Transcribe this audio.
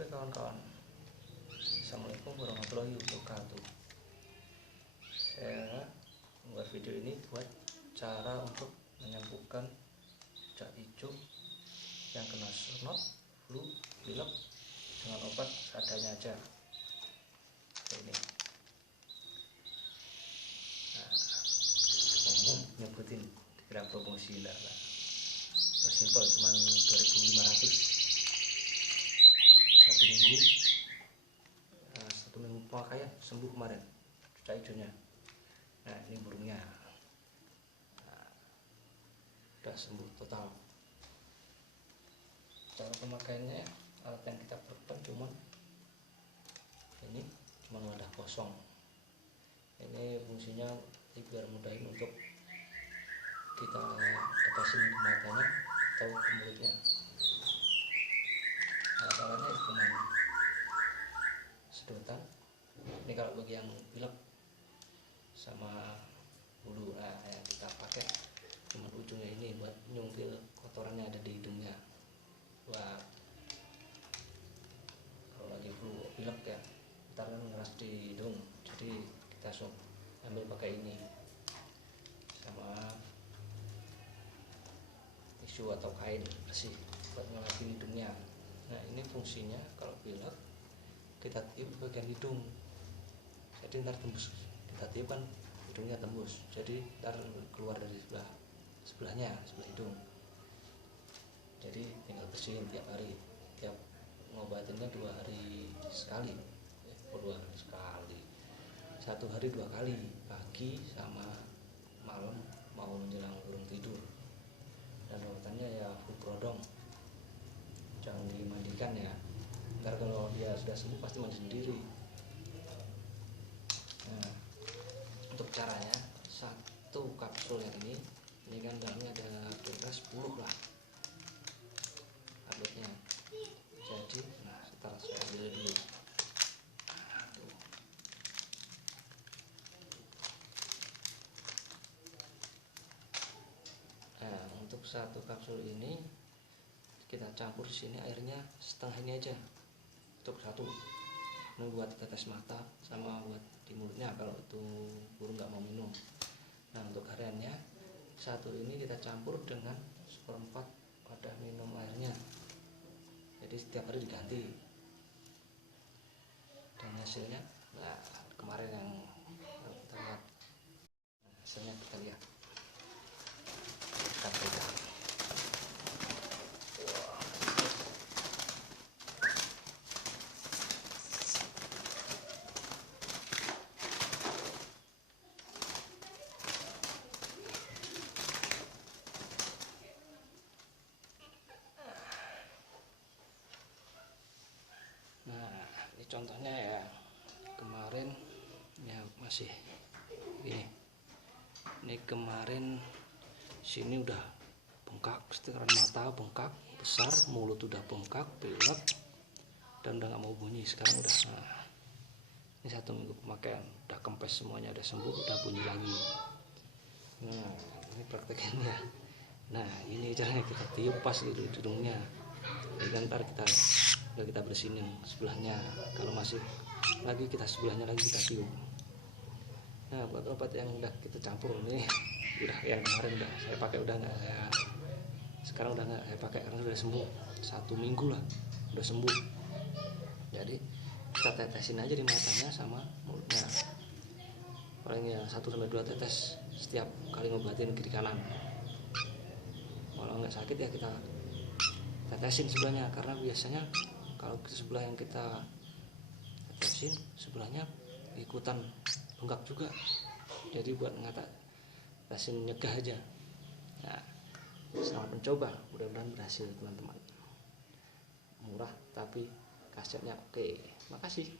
sore kawan-kawan. Assalamualaikum warahmatullahi wabarakatuh. Saya membuat video ini buat cara untuk menyembuhkan cak hijau yang kena snot, flu, pilek dengan obat seadanya aja. Ini. Nah, nyebutin kira promosi lah. Simpel, cuman 2.500 satu minggu pemakaian sembuh kemarin cak hijaunya. Nah, ini burungnya, udah sembuh total. Cara pemakaiannya, alat yang kita perlukan cuman ini, cuman wadah kosong. Ini fungsinya biar mudahin untuk kita tetesin ke matanya atau ke mulutnya. Nah, caranya cuma sedotan. Ini kalau bagi yang pilek sama bulu, yang kita pakai cuma ujungnya ini buat nyungkil kotorannya ada di hidungnya. Buat kalau lagi flu pilek ya, ntar kan ngeras di hidung, jadi kita langsung ambil pakai ini sama tisu atau kain bersih buat ngelasin hidungnya. Nah, ini fungsinya kalau pilek kita tiup bagian hidung, jadi ntar tembus, kita tiup kan hidungnya tembus, jadi ntar keluar dari sebelahnya, sebelah hidung. Jadi tinggal bersihin tiap hari, tiap ngobatinnya 2 hari sekali, 2 hari sekali, 1 hari 2 kali, pagi sama malam mau menjelang burung tidur. Dan obatannya ya flu brodong, jangan dimandikan ya, ntar kalau dia sudah sembuh pasti mandi sendiri. Nah, untuk caranya, 1 kapsul yang ini kan dalamnya ada kira-kira 10 lah tabletnya. Jadi setelah saya ambil dulu. Nah, untuk 1 kapsul ini kita campur di sini airnya setengah ini aja, untuk 1. Ini buat tetes mata sama buat di mulutnya kalau itu burung nggak mau minum. Nah, untuk hariannya 1 ini kita campur dengan 1/4 wadah minum airnya, jadi setiap hari diganti. Dan hasilnya, nah kemarin yang kita lihat, hasilnya kita lihat, kita pegang. Nah, ini contohnya ya, kemarin ya masih gini. Ini kemarin sini udah bengkak, sekitaran mata bengkak besar, mulut udah bengkak, pilek, dan udah nggak mau bunyi. Sekarang udah, nah, ini 1 minggu pemakaian, udah kempes semuanya, udah sembuh, udah bunyi lagi. Nah, ini praktekannya. Nah, ini caranya, kita tiup pas gitu di hidungnya. Jadi ntar kita bersihin sebelahnya, kalau masih lagi kita sebelahnya lagi kita tiup. Nah, buat obat yang udah kita campur ini, udah yang kemarin udah saya pakai, udah nggak saya, sekarang udah nggak saya pakai karena udah sembuh. 1 minggu lah udah sembuh. Jadi kita tetesin aja di matanya sama mulutnya, paling ya 1-2 tetes setiap kali ngobatin kiri kanan. Kalau nggak sakit ya kita tetesin sebelahnya, karena biasanya kalau sebelah yang kita tetesin sebelahnya ikutan bengkak juga, jadi buat ngatasin nyegah aja. Nah, selamat mencoba, mudah-mudahan berhasil teman-teman. Murah tapi khasiatnya oke. Makasih.